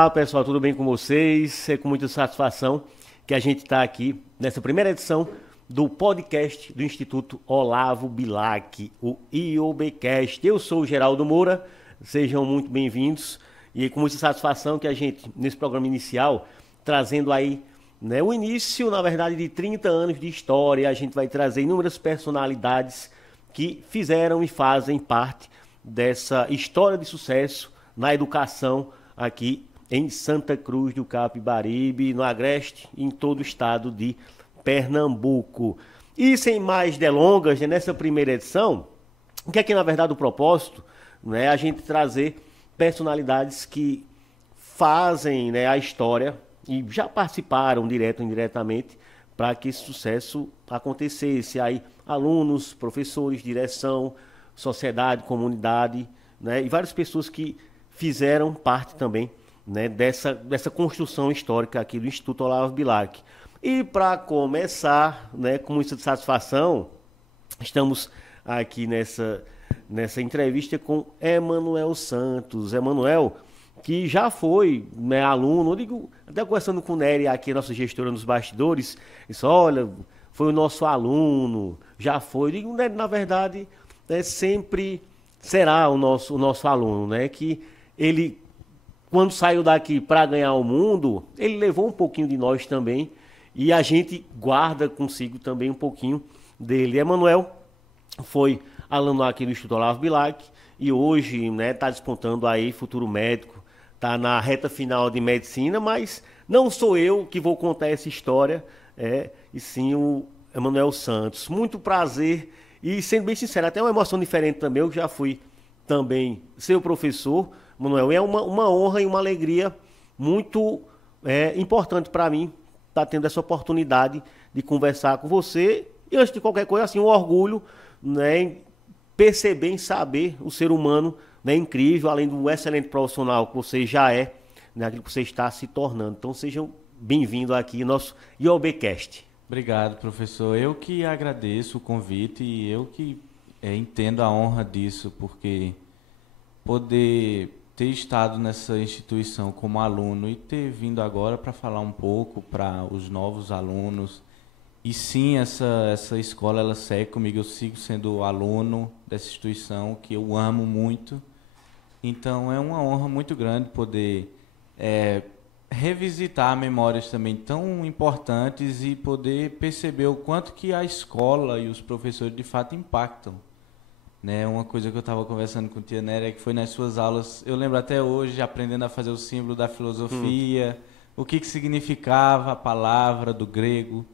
Olá, pessoal, tudo bem com vocês? É com muita satisfação que a gente está aqui nessa primeira edição do podcast do Instituto Olavo Bilac, o IOBcast. Eu sou o Geraldo Moura, sejam muito bem-vindos e com muita satisfação que a gente, nesse programa inicial, trazendo aí o início, na verdade, de 30 anos de história, a gente vai trazer inúmeras personalidades que fizeram e fazem parte dessa história de sucesso na educação aqui em Santa Cruz do Capibaribe, no Agreste e em todo o estado de Pernambuco. E sem mais delongas, nessa primeira edição, que aqui na verdade o propósito é a gente trazer personalidades que fazem a história e já participaram direto ou indiretamente para que esse sucesso acontecesse. Aí alunos, professores, direção, sociedade, comunidade, e várias pessoas que fizeram parte também dessa construção histórica aqui do Instituto Olavo Bilac. E para começar, com muita satisfação, estamos aqui nessa entrevista com Emanuel Santos. Emanuel, que já foi aluno, eu digo, até conversando com o Nery aqui, nossa gestora nos bastidores, disse, olha, foi o nosso aluno, já foi. Eu digo, Nery, na verdade, sempre será o nosso aluno, que ele, quando saiu daqui para ganhar o mundo, ele levou um pouquinho de nós também, e a gente guarda consigo também um pouquinho dele. Emanuel foi aluno aqui do Instituto Olavo Bilac, e hoje está despontando aí futuro médico, está na reta final de medicina, mas não sou eu que vou contar essa história, e sim o Emanuel Santos. Muito prazer, e sendo bem sincero, até uma emoção diferente também, eu já fui também seu professor, Manuel, é uma honra e uma alegria muito importante para mim estar tendo essa oportunidade de conversar com você. E antes de qualquer coisa, assim, um orgulho em perceber, em saber o ser humano incrível, além do excelente profissional que você já é, aquilo que você está se tornando. Então sejam bem-vindos aqui ao nosso IOBcast. Obrigado, professor. Eu que agradeço o convite e eu que entendo a honra disso, porque poder ter estado nessa instituição como aluno e ter vindo agora para falar um pouco para os novos alunos. E sim, essa escola ela segue comigo, eu sigo sendo aluno dessa instituição que eu amo muito. Então é uma honra muito grande poder revisitar memórias também tão importantes e poder perceber o quanto que a escola e os professores de fato impactam. Uma coisa que eu estava conversando com a tia Néria, que foi nas suas aulas, eu lembro até hoje, aprendendo a fazer o símbolo da filosofia, o que significava a palavra do grego.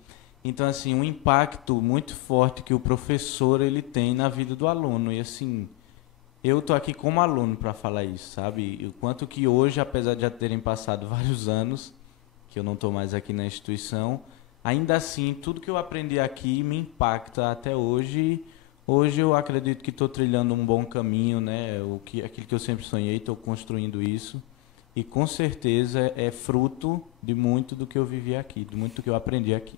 Então, assim, um impacto muito forte que o professor ele tem na vida do aluno. E, assim, eu estou aqui como aluno para falar isso, sabe? E o quanto que hoje, apesar de já terem passado vários anos, que eu não estou mais aqui na instituição, ainda assim, tudo que eu aprendi aqui me impacta até hoje. Hoje eu acredito que estou trilhando um bom caminho, aquilo que eu sempre sonhei, estou construindo isso. E com certeza é fruto de muito do que eu vivi aqui, de muito do que eu aprendi aqui.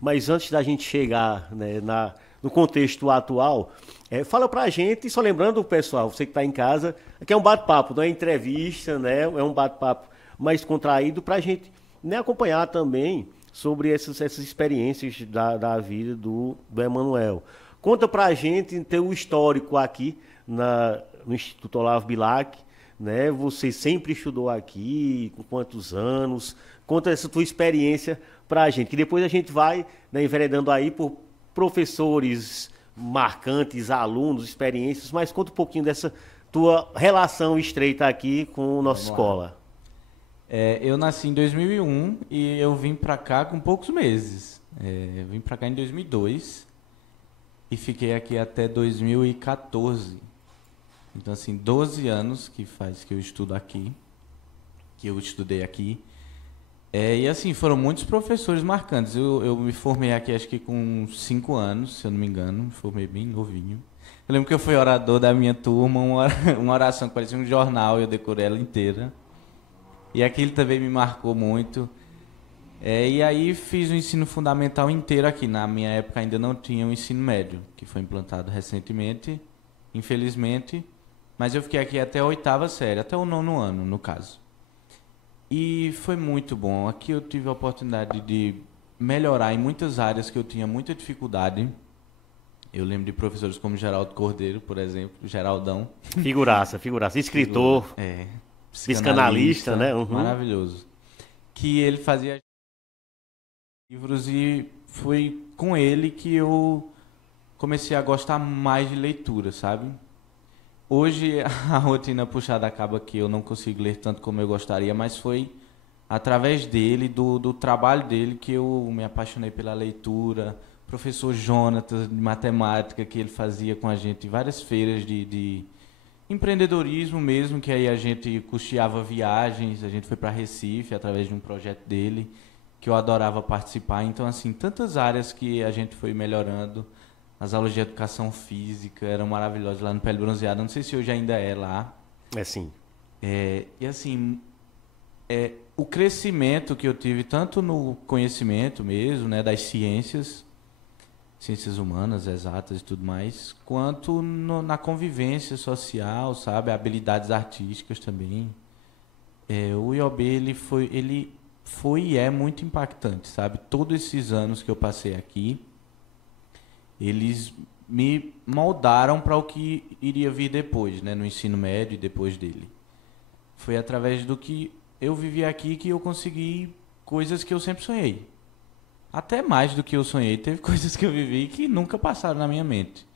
Mas antes da gente chegar no contexto atual, fala pra gente, só lembrando, pessoal, você que está em casa, aqui é um bate-papo, não é entrevista, é um bate-papo mais contraído pra gente acompanhar também sobre essas experiências da vida do Emanuel. Conta pra gente teu histórico aqui no Instituto Olavo Bilac, Você sempre estudou aqui, com quantos anos? Conta essa tua experiência pra gente, que depois a gente vai enveredando aí por professores marcantes, alunos, experiências, mas conta um pouquinho dessa tua relação estreita aqui com a nossa escola. Eu nasci em 2001 e eu vim pra cá com poucos meses. Eu vim pra cá em 2002. E fiquei aqui até 2014. Então, assim, 12 anos que faz que eu estudo aqui, que eu estudei aqui. E, assim, foram muitos professores marcantes. Eu me formei aqui, acho que com 5 anos, se eu não me engano. Me formei bem novinho. Eu lembro que eu fui orador da minha turma, uma oração que parecia um jornal, eu decorei ela inteira. E aquilo também me marcou muito. E aí fiz o ensino fundamental inteiro aqui. Na minha época ainda não tinha o ensino médio, que foi implantado recentemente, infelizmente. Mas eu fiquei aqui até a 8ª série, até o 9º ano, no caso. E foi muito bom. Aqui eu tive a oportunidade de melhorar em muitas áreas que eu tinha muita dificuldade. Eu lembro de professores como Geraldo Cordeiro, por exemplo, Geraldão. Figuraça, figuraça. Figura, Escritor, psicanalista, psicanalista, né? Uhum. maravilhoso. Que ele fazia livros e foi com ele que eu comecei a gostar mais de leitura, sabe? Hoje a rotina puxada acaba que eu não consigo ler tanto como eu gostaria, mas foi através dele, do trabalho dele, que eu me apaixonei pela leitura. Professor Jonatas de matemática, que ele fazia com a gente várias feiras de empreendedorismo mesmo, que aí a gente custeava viagens, a gente foi para Recife através de um projeto dele, que eu adorava participar. Então, assim, tantas áreas que a gente foi melhorando. As aulas de educação física eram maravilhosas lá no Pele Bronzeada. Não sei se hoje ainda é lá. É sim. E assim, o crescimento que eu tive, tanto no conhecimento mesmo, né, das ciências humanas, exatas e tudo mais, quanto na convivência social, sabe? Habilidades artísticas também. O IOB, ele foi e é muito impactante, sabe? Todos esses anos que eu passei aqui, eles me moldaram para o que iria vir depois, né, no ensino médio e depois dele. Foi através do que eu vivi aqui que eu consegui coisas que eu sempre sonhei. Até mais do que eu sonhei. Teve coisas que eu vivi que nunca passaram na minha mente.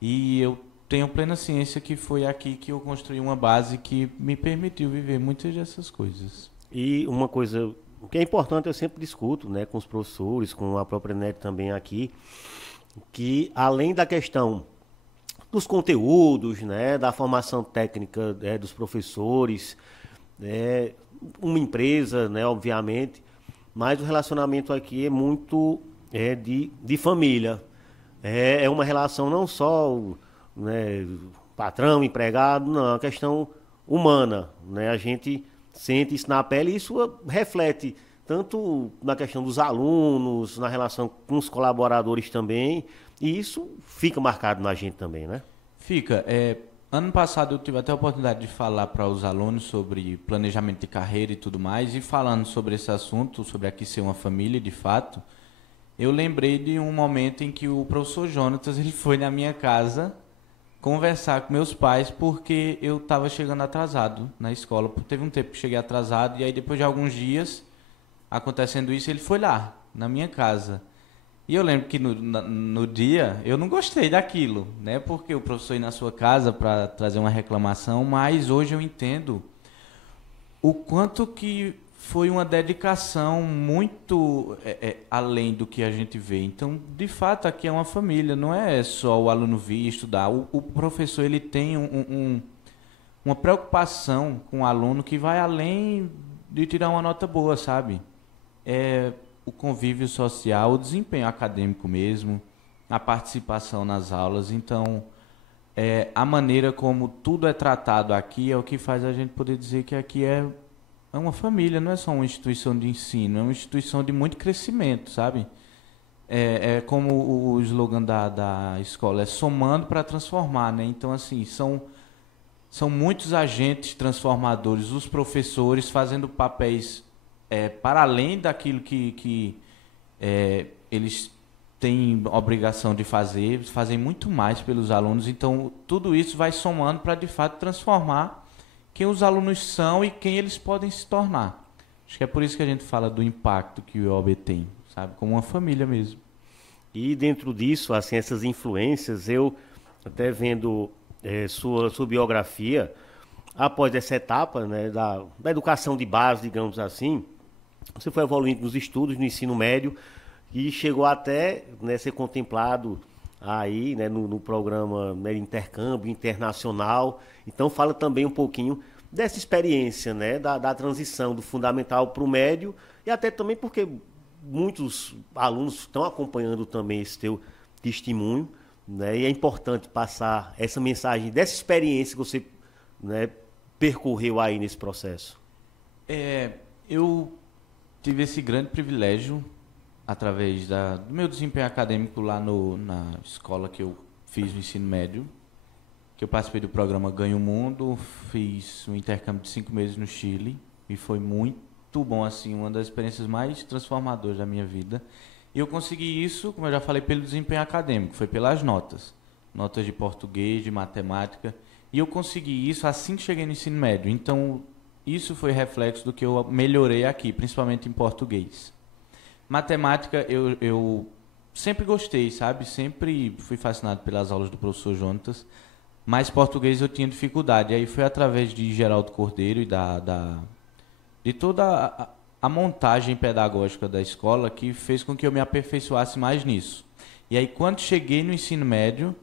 E eu tenho plena ciência que foi aqui que eu construí uma base que me permitiu viver muitas dessas coisas. E uma coisa que é importante, eu sempre discuto, né, com os professores, com a própria NET também aqui, que além da questão dos conteúdos, né, da formação técnica, dos professores, né, uma empresa, né, obviamente, mas o relacionamento aqui é muito de família. É uma relação não só, né, patrão, empregado, não, é uma questão humana, né? A gente sente isso na pele e isso reflete tanto na questão dos alunos, na relação com os colaboradores também, e isso fica marcado na gente também, né? Fica. Ano passado eu tive até a oportunidade de falar para os alunos sobre planejamento de carreira e tudo mais, e falando sobre esse assunto, sobre aqui ser uma família de fato, eu lembrei de um momento em que o professor Jonatas ele foi na minha casa conversar com meus pais porque eu estava chegando atrasado na escola. Teve um tempo que cheguei atrasado e aí depois de alguns dias acontecendo isso, ele foi lá na minha casa. E eu lembro que no dia eu não gostei daquilo, né? Porque o professor ir na sua casa para trazer uma reclamação, mas hoje eu entendo o quanto que foi uma dedicação muito além do que a gente vê. Então, de fato, aqui é uma família, não é só o aluno vir estudar. O professor ele tem uma preocupação com o aluno que vai além de tirar uma nota boa, sabe? O convívio social, o desempenho acadêmico mesmo, a participação nas aulas. Então, a maneira como tudo é tratado aqui é o que faz a gente poder dizer que aqui é uma família, não é só uma instituição de ensino, é uma instituição de muito crescimento, sabe? É como o slogan da escola, é somando para transformar, né? Então, assim, são muitos agentes transformadores, os professores fazendo papéis para além daquilo que eles têm obrigação de fazer, fazem muito mais pelos alunos. Então, tudo isso vai somando para, de fato, transformar quem os alunos são e quem eles podem se tornar. Acho que é por isso que a gente fala do impacto que o IOB tem, sabe? Como uma família mesmo. E dentro disso, assim, essas influências, eu até vendo sua biografia, após essa etapa, né, da educação de base, digamos assim, você foi evoluindo nos estudos, no ensino médio, e chegou até, né, ser contemplado aí, né, no programa, né, de intercâmbio internacional. Então fala também um pouquinho dessa experiência, né, da transição do fundamental para o médio, e até também porque muitos alunos estão acompanhando também esse teu testemunho, né, e é importante passar essa mensagem dessa experiência que você, né, percorreu aí nesse processo. Eu tive esse grande privilégio através do meu desempenho acadêmico lá na escola que eu fiz no ensino médio, que eu participei do programa Ganho o Mundo, fiz um intercâmbio de 5 meses no Chile, E foi muito bom, assim, uma das experiências mais transformadoras da minha vida. E eu consegui isso, como eu já falei, pelo desempenho acadêmico, foi pelas notas. Notas de português, de matemática. E eu consegui isso assim que cheguei no ensino médio. Então, isso foi reflexo do que eu melhorei aqui, principalmente em português. Matemática, eu sempre gostei, sabe? Sempre fui fascinado pelas aulas do professor Jonatas. Mas português eu tinha dificuldade. Aí foi através de Geraldo Cordeiro e de toda a montagem pedagógica da escola que fez com que eu me aperfeiçoasse mais nisso. E aí, quando cheguei no ensino médio,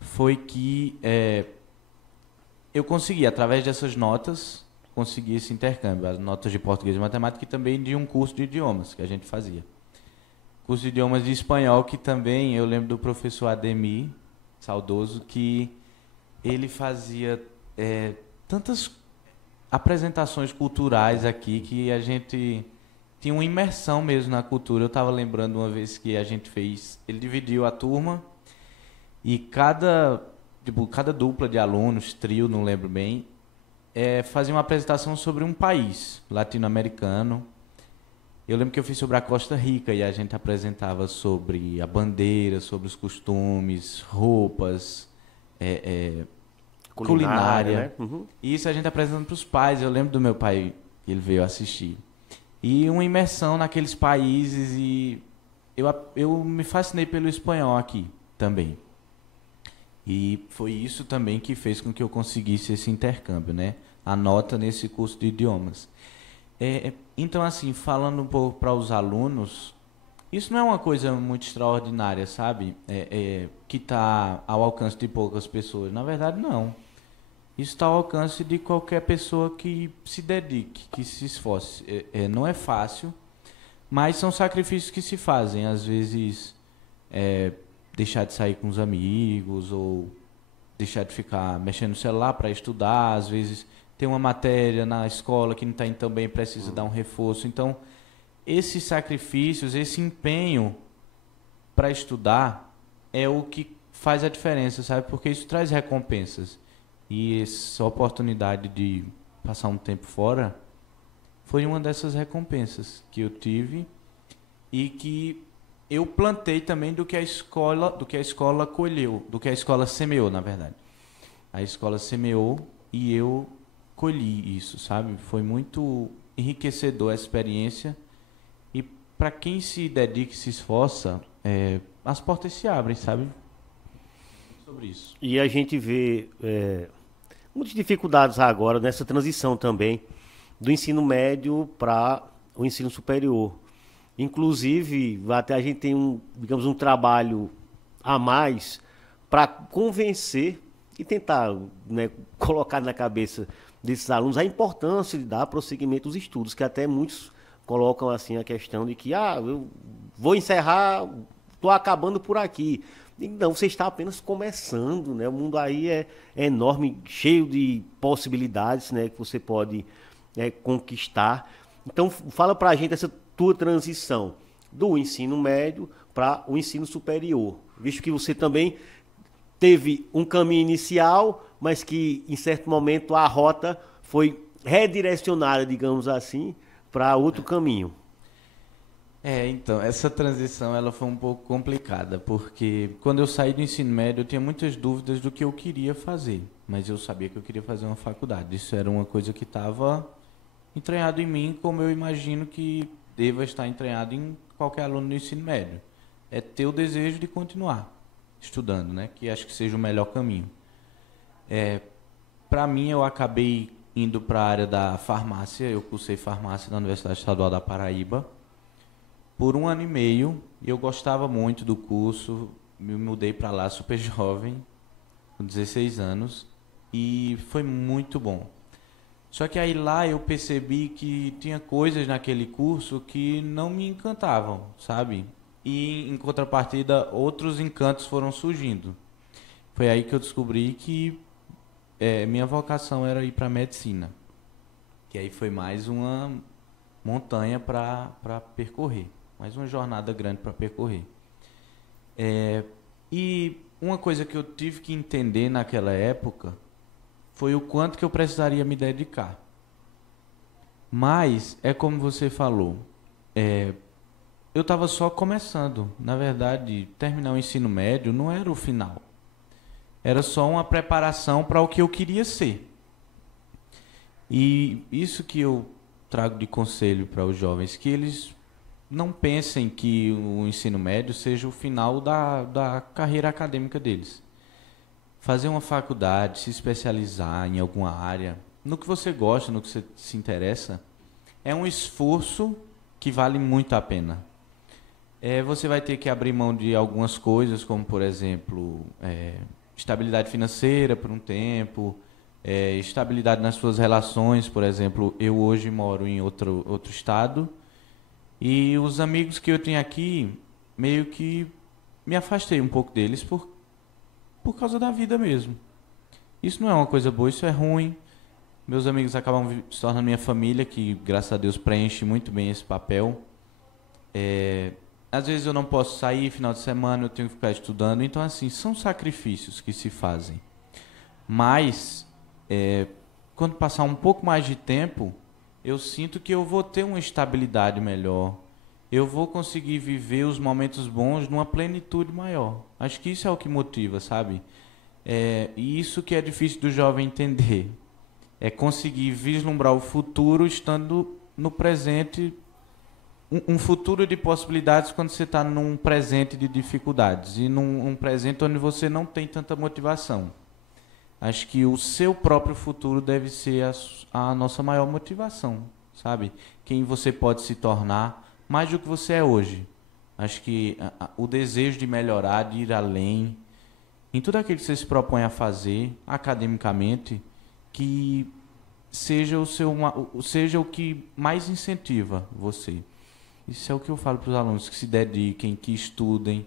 foi que eu consegui, através dessas notas, conseguir esse intercâmbio. As notas de português e matemática e também de um curso de idiomas que a gente fazia. Curso de idiomas de espanhol, que também eu lembro do professor Ademir, saudoso, que ele fazia tantas apresentações culturais aqui que a gente tinha uma imersão mesmo na cultura. Eu estava lembrando uma vez que a gente fez, ele dividiu a turma e cada dupla de alunos, trio, não lembro bem, fazia uma apresentação sobre um país latino-americano. Eu lembro que eu fiz sobre a Costa Rica e a gente apresentava sobre a bandeira, sobre os costumes, roupas, culinária. Né? Uhum. E isso a gente apresentando para os pais. Eu lembro do meu pai, ele veio assistir. E uma imersão naqueles países e eu me fascinei pelo espanhol aqui também. E foi isso também que fez com que eu conseguisse esse intercâmbio, né? A nota nesse curso de idiomas. Então, assim, falando um pouco para os alunos, isso não é uma coisa muito extraordinária, sabe? Que está ao alcance de poucas pessoas. Na verdade, não. Isso está ao alcance de qualquer pessoa que se dedique, que se esforce. Não é fácil, mas são sacrifícios que se fazem. Às vezes, deixar de sair com os amigos, ou deixar de ficar mexendo no celular para estudar. Às vezes, tem uma matéria na escola que não está indo tão bem, precisa dar um reforço. Então, esses sacrifícios, esse empenho para estudar é o que faz a diferença, sabe? Porque isso traz recompensas. E essa oportunidade de passar um tempo fora foi uma dessas recompensas que eu tive e que eu plantei também do que a escola colheu, do que a escola semeou, na verdade. A escola semeou e eu colhi isso, sabe? Foi muito enriquecedor a experiência e para quem se dedica e se esforça, as portas se abrem, sabe? Sobre isso. E a gente vê muitas dificuldades agora nessa transição também do ensino médio para o ensino superior. Inclusive, até a gente tem digamos, um trabalho a mais para convencer e tentar, né, colocar na cabeça desses alunos a importância de dar prosseguimento aos estudos, que até muitos colocam assim a questão de que eu vou encerrar, estou acabando por aqui. Não, você está apenas começando, né? O mundo aí é enorme, cheio de possibilidades, né, que você pode conquistar. Então, fala pra gente essa tua transição do ensino médio para o ensino superior, visto que você também teve um caminho inicial, mas que em certo momento a rota foi redirecionada, digamos assim, para outro caminho. Então, essa transição ela foi um pouco complicada, porque quando eu saí do ensino médio eu tinha muitas dúvidas do que eu queria fazer, mas eu sabia que eu queria fazer uma faculdade. Isso era uma coisa que estava entranhado em mim, como eu imagino que deva estar entranhado em qualquer aluno do ensino médio. É ter o desejo de continuar estudando, né? Que acho que seja o melhor caminho. Para mim, eu acabei indo para a área da farmácia. Eu cursei farmácia na Universidade Estadual da Paraíba por 1 ano e meio. E eu gostava muito do curso. Me mudei para lá super jovem, com 16 anos. E foi muito bom. Só que aí lá eu percebi que tinha coisas naquele curso que não me encantavam, sabe? E em contrapartida, outros encantos foram surgindo. Foi aí que eu descobri que minha vocação era ir para medicina. Que aí foi mais uma montanha para percorrer, mais uma jornada grande para percorrer. E uma coisa que eu tive que entender naquela época foi o quanto que eu precisaria me dedicar. Mas é como você falou, eu estava só começando. Na verdade, terminar o ensino médio não era o final. Era só uma preparação para o que eu queria ser. E isso que eu trago de conselho para os jovens, que eles não pensem que o ensino médio seja o final da carreira acadêmica deles. Fazer uma faculdade, se especializar em alguma área, no que você gosta, no que você se interessa, é um esforço que vale muito a pena. Você vai ter que abrir mão de algumas coisas, como, por exemplo, estabilidade financeira por um tempo, estabilidade nas suas relações. Por exemplo, eu hoje moro em outro estado e os amigos que eu tenho aqui, meio que me afastei um pouco deles por causa da vida mesmo. Isso não é uma coisa boa, isso é ruim. Meus amigos acabam se tornando minha família, que graças a Deus preenche muito bem esse papel. Às vezes eu não posso sair, final de semana eu tenho que ficar estudando. Então, assim, são sacrifícios que se fazem. Mas, quando passar um pouco mais de tempo, eu sinto que eu vou ter uma estabilidade melhor. Eu vou conseguir viver os momentos bons numa plenitude maior. Acho que isso é o que motiva, sabe? E isso que é difícil do jovem entender. É conseguir vislumbrar o futuro estando no presente, um futuro de possibilidades quando você está num presente de dificuldades e num presente onde você não tem tanta motivação. Acho que o seu próprio futuro deve ser a nossa maior motivação, sabe? Quem você pode se tornar mais do que você é hoje. Acho que o desejo de melhorar, de ir além, em tudo aquilo que você se propõe a fazer, academicamente, que seja o que mais incentiva você. Isso é o que eu falo para os alunos, que se dediquem, que estudem.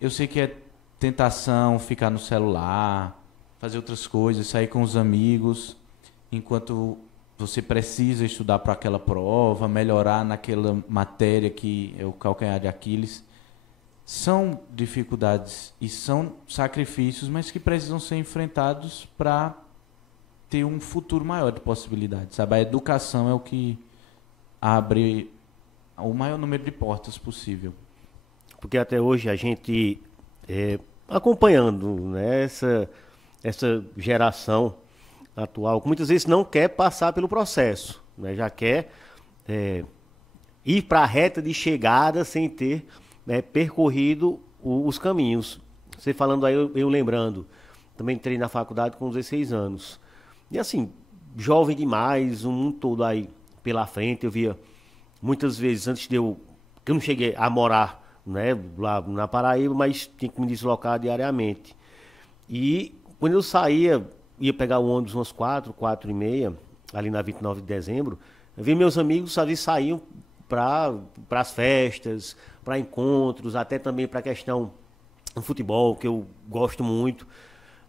Eu sei que é tentação ficar no celular, fazer outras coisas, sair com os amigos, enquanto você precisa estudar para aquela prova, melhorar naquela matéria que é o calcanhar de Aquiles. São dificuldades e são sacrifícios, mas que precisam ser enfrentados para ter um futuro maior de possibilidades, sabe? A educação é o que abre o maior número de portas possível. Porque até hoje a gente, acompanhando, né, essa geração atual, que muitas vezes não quer passar pelo processo, né, já quer ir para a reta de chegada sem ter, né, percorrido os caminhos. Você falando aí, eu lembrando, também entrei na faculdade com 16 anos. E assim, jovem demais, o mundo todo aí pela frente. Eu via muitas vezes, antes que eu não cheguei a morar, né, lá na Paraíba, mas tinha que me deslocar diariamente. E quando eu saía, ia pegar o ônibus umas 4h30, ali na 29 de dezembro, eu vi meus amigos ali saíam para as festas, para encontros, até também para a questão do futebol, que eu gosto muito.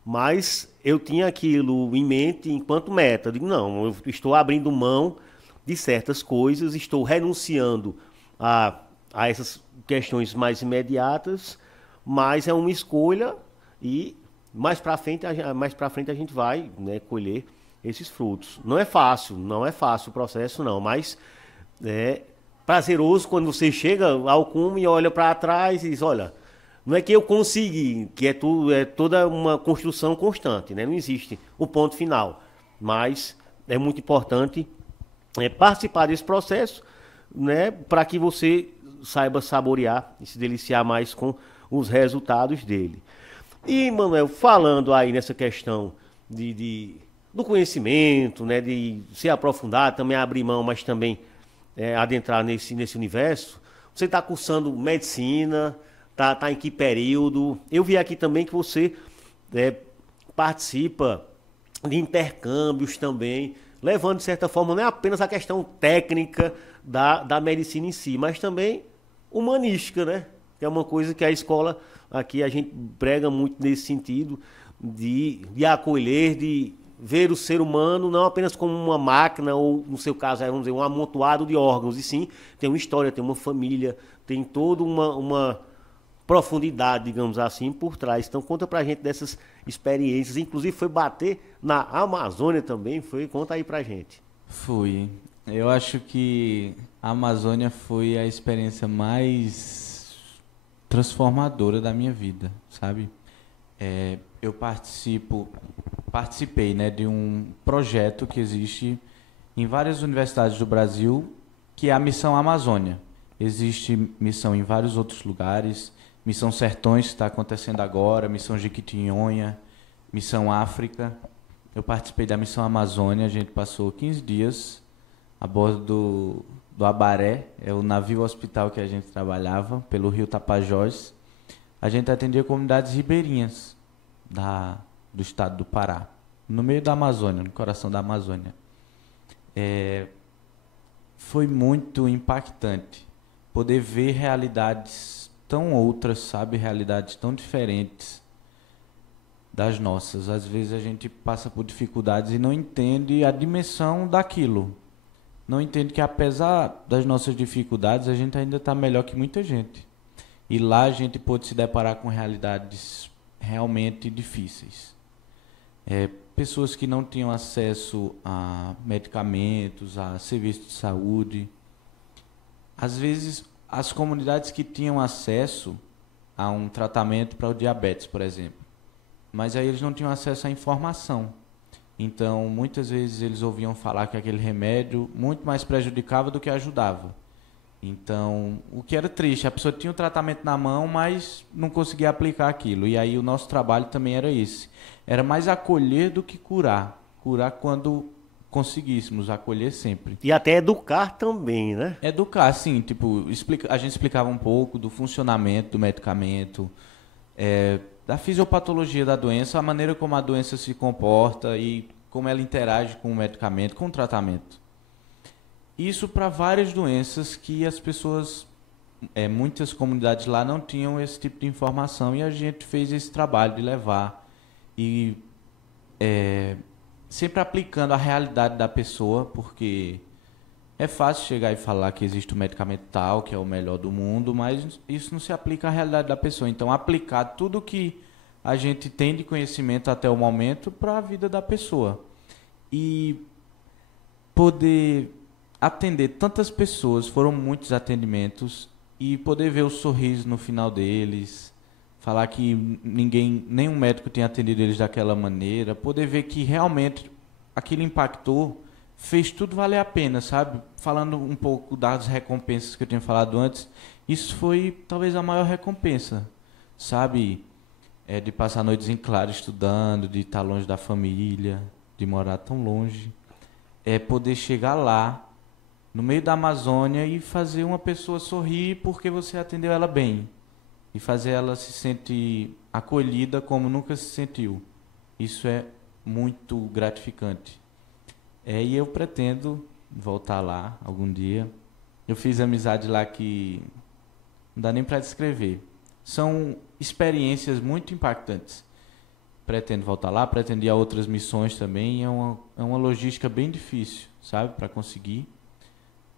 Mas eu tinha aquilo em mente enquanto meta. Eu digo, não, eu estou abrindo mão de certas coisas, estou renunciando a essas questões mais imediatas, mas é uma escolha e mais para frente a gente vai, né, colher esses frutos. Não é fácil o processo não, mas é prazeroso quando você chega ao cume e olha para trás e diz, olha, não é que eu consegui, que é toda uma construção constante, né? Não existe o ponto final, mas é muito importante participar desse processo, né, para que você saiba saborear e se deliciar mais com os resultados dele. E, Manuel, falando aí nessa questão do conhecimento, né, de se aprofundar, também abrir mão, mas também adentrar nesse universo, você está cursando medicina, tá em que período? Eu vi aqui também que você participa de intercâmbios também, levando, de certa forma, não é apenas a questão técnica da medicina em si, mas também humanística, né? Que é uma coisa que a escola aqui a gente prega muito nesse sentido, de acolher, de ver o ser humano não apenas como uma máquina, ou no seu caso, vamos dizer, um amontoado de órgãos, e sim, tem uma história, tem uma família, tem toda uma profundidade, digamos assim, por trás. Então conta pra gente dessas experiências, inclusive foi bater na Amazônia também, conta aí pra gente. Fui. Eu acho que a Amazônia foi a experiência mais transformadora da minha vida, sabe? Eu participei, né, de um projeto que existe em várias universidades do Brasil, que é a Missão Amazônia. Existe missão em vários outros lugares, Missão Sertões, que está acontecendo agora, Missão Jequitinhonha, Missão África. Eu participei da Missão Amazônia, a gente passou 15 dias a bordo do Abaré, é o navio hospital que a gente trabalhava, pelo rio Tapajós. A gente atendia comunidades ribeirinhas do estado do Pará, no meio da Amazônia, no coração da Amazônia. Foi muito impactante poder ver realidades tão outras, sabe, realidades tão diferentes das nossas. Às vezes a gente passa por dificuldades e não entende a dimensão daquilo. Não entende que apesar das nossas dificuldades, a gente ainda está melhor que muita gente. E lá a gente pôde se deparar com realidades realmente difíceis. Pessoas que não tinham acesso a medicamentos, a serviços de saúde. Às vezes, as comunidades que tinham acesso a um tratamento para o diabetes, por exemplo, mas aí eles não tinham acesso à informação. Então, muitas vezes eles ouviam falar que aquele remédio muito mais prejudicava do que ajudava. Então, o que era triste, a pessoa tinha o tratamento na mão, mas não conseguia aplicar aquilo. E aí o nosso trabalho também era esse. Era mais acolher do que curar. Curar quando conseguíssemos, acolher sempre. E até educar também, né? Educar, sim. Tipo, a gente explicava um pouco do funcionamento do medicamento, da fisiopatologia da doença, a maneira como a doença se comporta e como ela interage com o medicamento, com o tratamento. Isso para várias doenças que as pessoas, muitas comunidades lá não tinham esse tipo de informação, e a gente fez esse trabalho de levar e sempre aplicando a realidade da pessoa, porque é fácil chegar e falar que existe um medicamento tal, que é o melhor do mundo, mas isso não se aplica à realidade da pessoa. Então, aplicar tudo que a gente tem de conhecimento até o momento para a vida da pessoa. E poder atender tantas pessoas, foram muitos atendimentos, e poder ver o sorriso no final deles, falar que nenhum médico tinha atendido eles daquela maneira, poder ver que realmente aquilo impactou, fez tudo valer a pena, sabe? Falando um pouco das recompensas que eu tinha falado antes, isso foi talvez a maior recompensa, sabe? De passar noites em claro estudando, de estar longe da família, de morar tão longe. Poder chegar lá, no meio da Amazônia, e fazer uma pessoa sorrir porque você atendeu ela bem. E fazer ela se sentir acolhida como nunca se sentiu. Isso é muito gratificante. E eu pretendo voltar lá algum dia. Eu fiz amizade lá que não dá nem para descrever. São experiências muito impactantes. Pretendo voltar lá, pretendo ir a outras missões também. É uma logística bem difícil, sabe, para conseguir.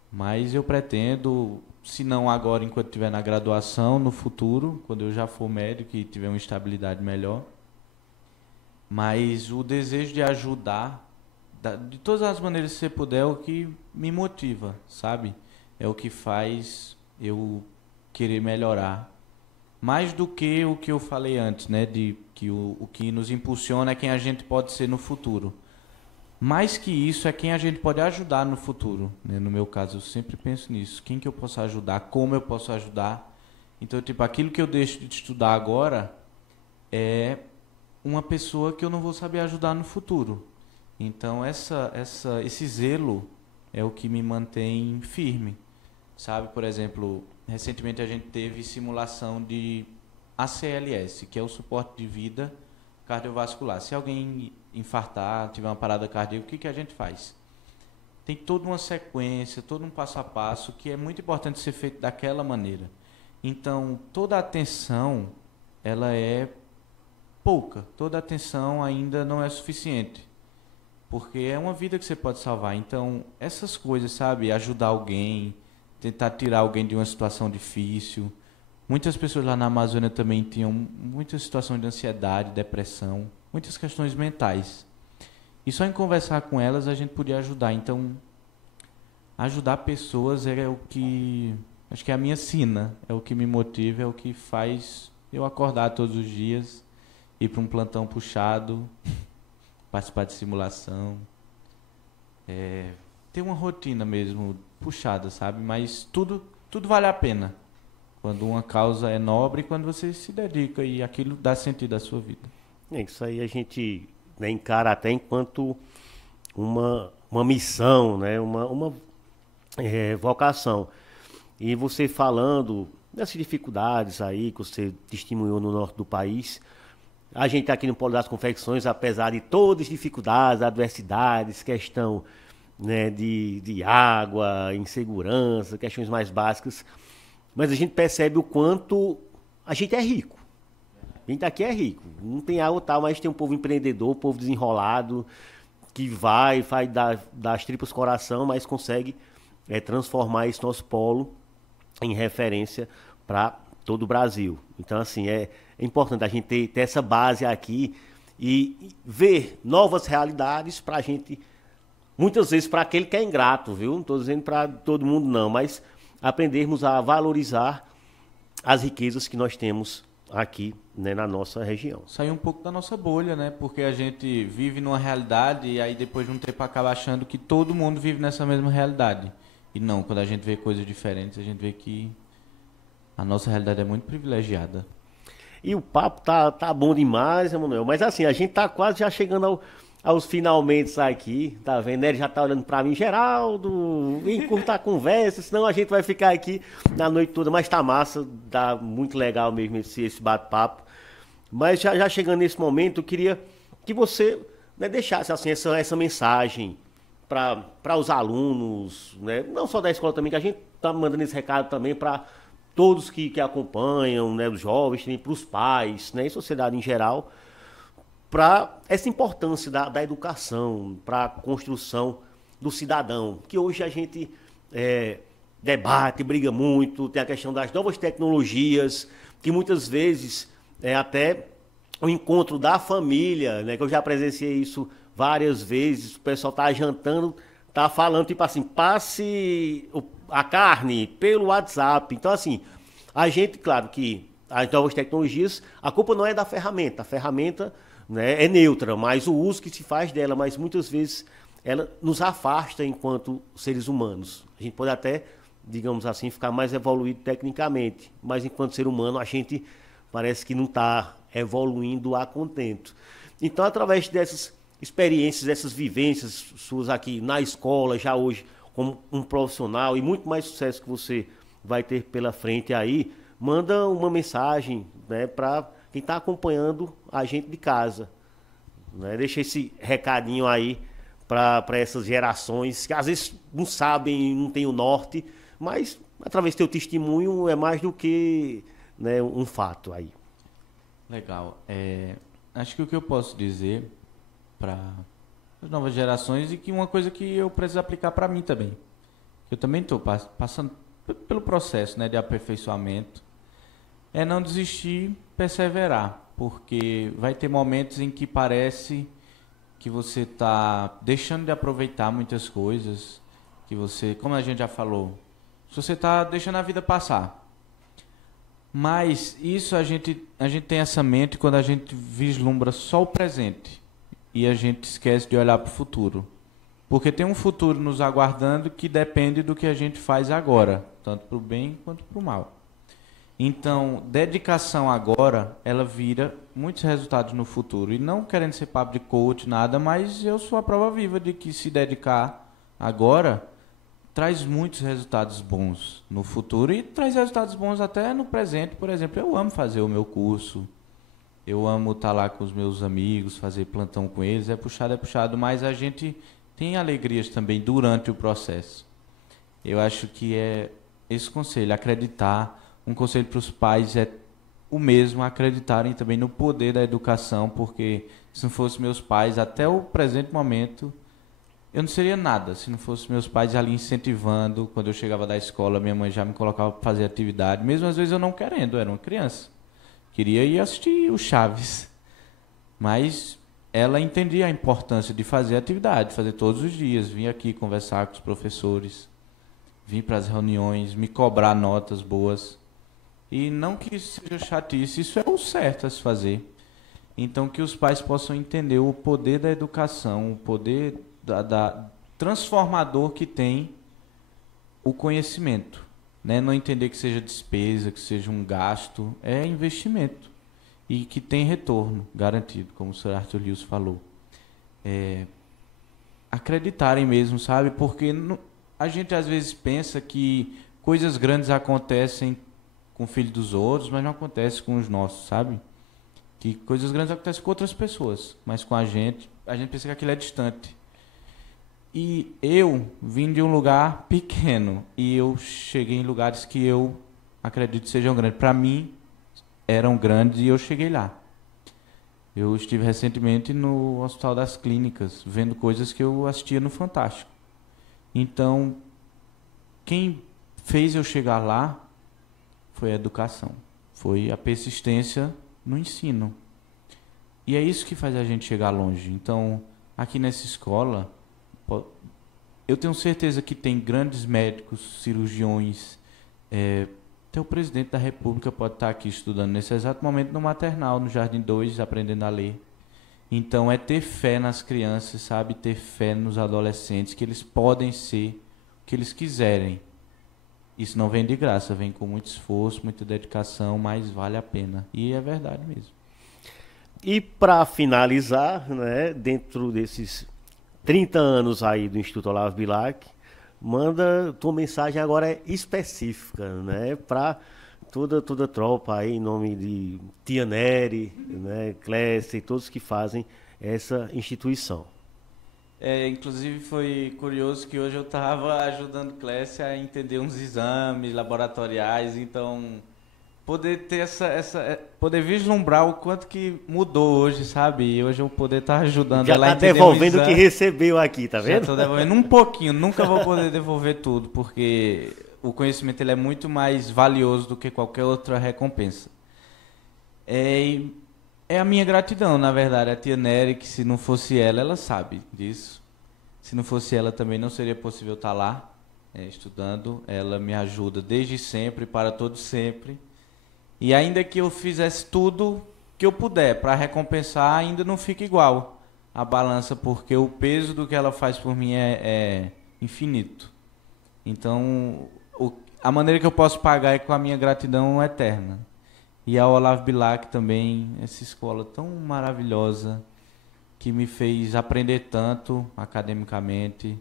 Mas eu pretendo, se não agora, enquanto estiver na graduação, no futuro, quando eu já for médico e tiver uma estabilidade melhor. Mas o desejo de ajudar, de todas as maneiras que você puder, é o que me motiva, sabe? É o que faz eu querer melhorar. Mais do que o que eu falei antes, né? De que o que nos impulsiona é quem a gente pode ser no futuro. Mais que isso, é quem a gente pode ajudar no futuro, né? No meu caso, eu sempre penso nisso. Quem que eu posso ajudar? Como eu posso ajudar? Então, tipo, aquilo que eu deixo de estudar agora é uma pessoa que eu não vou saber ajudar no futuro. Então, esse zelo é o que me mantém firme, sabe? Por exemplo, recentemente a gente teve simulação de ACLS, que é o suporte de vida cardiovascular. Se alguém infartar, tiver uma parada cardíaca, o que a gente faz? Tem toda uma sequência, todo um passo a passo que é muito importante ser feito daquela maneira. Então, toda a atenção, ela é pouca. Toda a atenção ainda não é suficiente. Porque é uma vida que você pode salvar. Então, essas coisas, sabe? Ajudar alguém, tentar tirar alguém de uma situação difícil. Muitas pessoas lá na Amazônia também tinham muitas situações de ansiedade, depressão, muitas questões mentais. E só em conversar com elas a gente podia ajudar. Então, ajudar pessoas é o que, acho que é a minha sina, é o que me motiva, é o que faz eu acordar todos os dias, ir para um plantão puxado, participar de simulação, ter uma rotina mesmo puxada, sabe? Mas tudo vale a pena quando uma causa é nobre, quando você se dedica e aquilo dá sentido à sua vida. Isso aí a gente, né, encara até enquanto uma missão, né? Uma vocação. E você falando dessas dificuldades aí que você testemunhou no norte do país, a gente tá aqui no Polo das Confecções, apesar de todas as dificuldades, adversidades, questão, né, de água, insegurança, questões mais básicas, mas a gente percebe o quanto a gente é rico. A gente aqui é rico. Não tem água tal, mas tem um povo empreendedor, um povo desenrolado, que vai dar das tripas coração, mas consegue transformar esse nosso polo em referência para todo o Brasil. Então, assim, é importante a gente ter essa base aqui e ver novas realidades para a gente, muitas vezes para aquele que é ingrato, viu? Não estou dizendo para todo mundo não, mas aprendermos a valorizar as riquezas que nós temos aqui, né, na nossa região. Sair um pouco da nossa bolha, né? Porque a gente vive numa realidade e aí depois de um tempo acaba achando que todo mundo vive nessa mesma realidade. E não, quando a gente vê coisas diferentes, a gente vê que a nossa realidade é muito privilegiada. E o papo tá bom demais, Emanuel. Mas assim, a gente tá quase já chegando aos finalmente aqui, tá vendo? Ele já tá olhando pra mim, Geraldo, encurta a conversa, senão a gente vai ficar aqui na noite toda. Mas tá massa, tá muito legal mesmo esse bate-papo. Mas já chegando nesse momento, eu queria que você, né, deixasse assim, essa mensagem para os alunos, né? Não só da escola também, que a gente tá mandando esse recado também para todos que acompanham, né, os jovens, também para os pais, né, e sociedade em geral, para essa importância da educação, para a construção do cidadão, que hoje a gente debate, briga muito, tem a questão das novas tecnologias, que muitas vezes é até o encontro da família, né, que eu já presenciei isso várias vezes, o pessoal tá jantando, tá falando tipo assim, passe a carne pelo WhatsApp. Então assim, a gente, claro que as novas tecnologias, a culpa não é da ferramenta, a ferramenta, né, é neutra, mas o uso que se faz dela, mas muitas vezes ela nos afasta enquanto seres humanos. A gente pode até, digamos assim, ficar mais evoluído tecnicamente, mas enquanto ser humano a gente parece que não está evoluindo a contento. Então, através dessas experiências, dessas vivências suas aqui na escola, já hoje como um profissional e muito mais sucesso que você vai ter pela frente aí, manda uma mensagem, né, para quem está acompanhando a gente de casa, né? Deixa esse recadinho aí para essas gerações que às vezes não sabem, não tem o norte, mas através do teu testemunho é mais do que, né, um fato aí. Legal. Acho que o que eu posso dizer para as novas gerações e que uma coisa que eu preciso aplicar para mim também. Eu também estou passando pelo processo, né, de aperfeiçoamento. É não desistir, perseverar, porque vai ter momentos em que parece que você está deixando de aproveitar muitas coisas, que você, como a gente já falou, você está deixando a vida passar. Mas isso a gente tem essa mente quando a gente vislumbra só o presente e a gente esquece de olhar para o futuro. Porque tem um futuro nos aguardando que depende do que a gente faz agora, tanto para o bem quanto para o mal. Então, dedicação agora, ela vira muitos resultados no futuro. E não querendo ser papo de coach, nada, mas eu sou a prova viva de que se dedicar agora traz muitos resultados bons no futuro e traz resultados bons até no presente. Por exemplo, eu amo fazer o meu curso, eu amo estar lá com os meus amigos, fazer plantão com eles, é puxado, mas a gente tem alegrias também durante o processo. Eu acho que é esse conselho, acreditar. Um conselho para os pais é o mesmo, acreditarem também no poder da educação, porque se não fossem meus pais, até o presente momento, eu não seria nada. Se não fossem meus pais ali incentivando, quando eu chegava da escola, minha mãe já me colocava para fazer atividade, mesmo às vezes eu não querendo, eu era uma criança. Queria ir assistir o Chaves, mas ela entendia a importância de fazer atividade, fazer todos os dias, vir aqui conversar com os professores. vir para as reuniões, me cobrar notas boas. E não que isso seja chatice, isso é o certo a se fazer. Então, que os pais possam entender o poder da educação, o poder transformador que tem o conhecimento. Né? Não entender que seja despesa, que seja um gasto, é investimento. E que tem retorno garantido, como o Sr. Arthur Lewis falou. Acreditarem mesmo, sabe? Porque a gente às vezes pensa que coisas grandes acontecem com o filho dos outros, mas não acontece com os nossos, sabe? Que coisas grandes acontecem com outras pessoas, mas com a gente pensa que aquilo é distante. E eu vim de um lugar pequeno e eu cheguei em lugares que eu acredito sejam grandes. Para mim, eram grandes e eu cheguei lá. Eu estive recentemente no Hospital das Clínicas, vendo coisas que eu assistia no Fantástico. Então, quem fez eu chegar lá foi a educação, foi a persistência no ensino. E é isso que faz a gente chegar longe. Então, aqui nessa escola, eu tenho certeza que tem grandes médicos, cirurgiões, até o presidente da República pode estar aqui estudando nesse exato momento no maternal, no Jardim 2, aprendendo a ler. Então, é ter fé nas crianças, sabe? Ter fé nos adolescentes, que eles podem ser o que eles quiserem. Isso não vem de graça, vem com muito esforço, muita dedicação, mas vale a pena. E é verdade mesmo. E para finalizar, né, dentro desses 30 anos aí do Instituto Olavo Bilac, manda tua mensagem agora específica, né, para toda a tropa aí, em nome de Tia Nery, né, Clécia e todos que fazem essa instituição. Inclusive foi curioso que hoje eu estava ajudando Clécia a entender uns exames laboratoriais, então poder ter poder vislumbrar o quanto que mudou hoje, sabe? E hoje eu poder estar ajudando já ela a tá entender devolvendo o que recebeu aqui, tá vendo? Já estou devolvendo um pouquinho, nunca vou poder devolver tudo, porque o conhecimento ele é muito mais valioso do que qualquer outra recompensa. É a minha gratidão, na verdade, a Tia Nery, que se não fosse ela sabe disso. Se não fosse ela, também não seria possível estar lá, estudando. Ela me ajuda desde sempre, para todo sempre. E ainda que eu fizesse tudo que eu puder para recompensar, ainda não fica igual a balança, porque o peso do que ela faz por mim é infinito. Então, a maneira que eu posso pagar é com a minha gratidão eterna. E a Olavo Bilac também, essa escola tão maravilhosa, que me fez aprender tanto academicamente,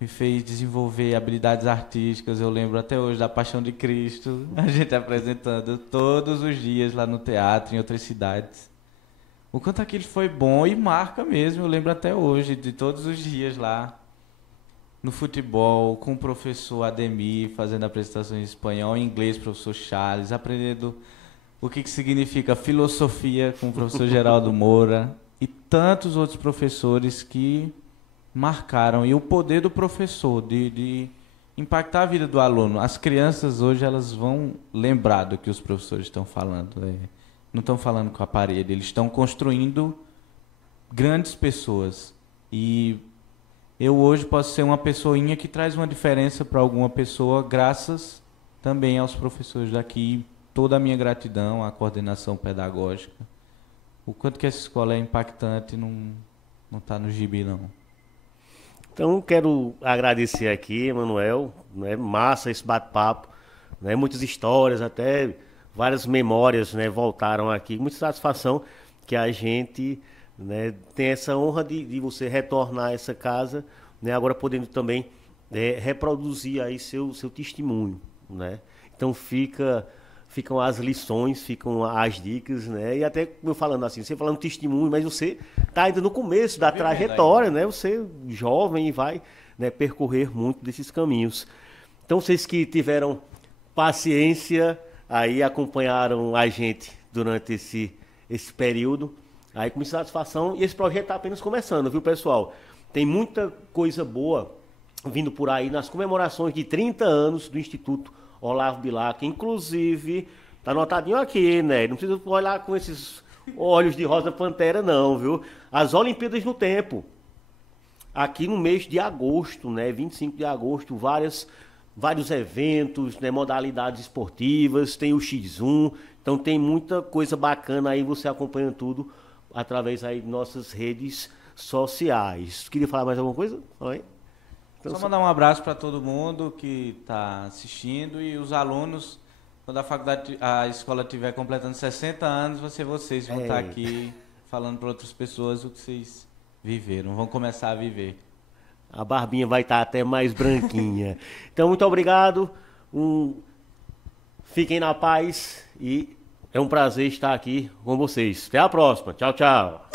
me fez desenvolver habilidades artísticas. Eu lembro até hoje da Paixão de Cristo, a gente apresentando todos os dias lá no teatro, em outras cidades. O quanto aquilo foi bom e marca mesmo, eu lembro até hoje, de todos os dias lá, no futebol, com o professor Ademir, fazendo apresentações em espanhol, em inglês, professor Charles, aprendendo o que significa filosofia com o professor Geraldo Moura e tantos outros professores que marcaram. E o poder do professor de impactar a vida do aluno. As crianças hoje elas vão lembrar do que os professores estão falando. Não estão falando com a parede, eles estão construindo grandes pessoas. E eu hoje posso ser uma pessoinha que traz uma diferença para alguma pessoa, graças também aos professores daqui. Toda a minha gratidão à coordenação pedagógica. O quanto que essa escola é impactante não está no gibi, não. Então, quero agradecer aqui, Emanuel, né? Massa esse bate-papo, né? Muitas histórias, até várias memórias, né? Voltaram aqui. Muita satisfação que a gente, né, tem essa honra de você retornar a essa casa, né? Agora podendo também reproduzir aí seu testemunho, né? Então ficam as lições, ficam as dicas, né? E até eu falando assim, você falando testemunho, mas você está ainda no começo da trajetória, né? Você jovem e vai, né, percorrer muito desses caminhos. Então vocês que tiveram paciência, aí acompanharam a gente durante esse período, aí com muita satisfação, e esse projeto está apenas começando, viu, pessoal? Tem muita coisa boa vindo por aí nas comemorações de 30 anos do Instituto Olavo Bilac, inclusive, tá anotadinho aqui, né? Não precisa olhar com esses olhos de rosa pantera, não, viu? As Olimpíadas no Tempo, aqui no mês de agosto, né? 25 de agosto, várias vários eventos, né, modalidades esportivas, tem o X1, então tem muita coisa bacana aí, você acompanha tudo através aí de nossas redes sociais. Queria falar mais alguma coisa? Oi? Então, Só mandar um abraço para todo mundo que está assistindo e os alunos, quando a escola estiver completando 60 anos, vocês vão estar aqui falando para outras pessoas o que vocês viveram, vão começar a viver. A barbinha vai estar até mais branquinha. Então, muito obrigado. Fiquem na paz e é um prazer estar aqui com vocês. Até a próxima. Tchau, tchau.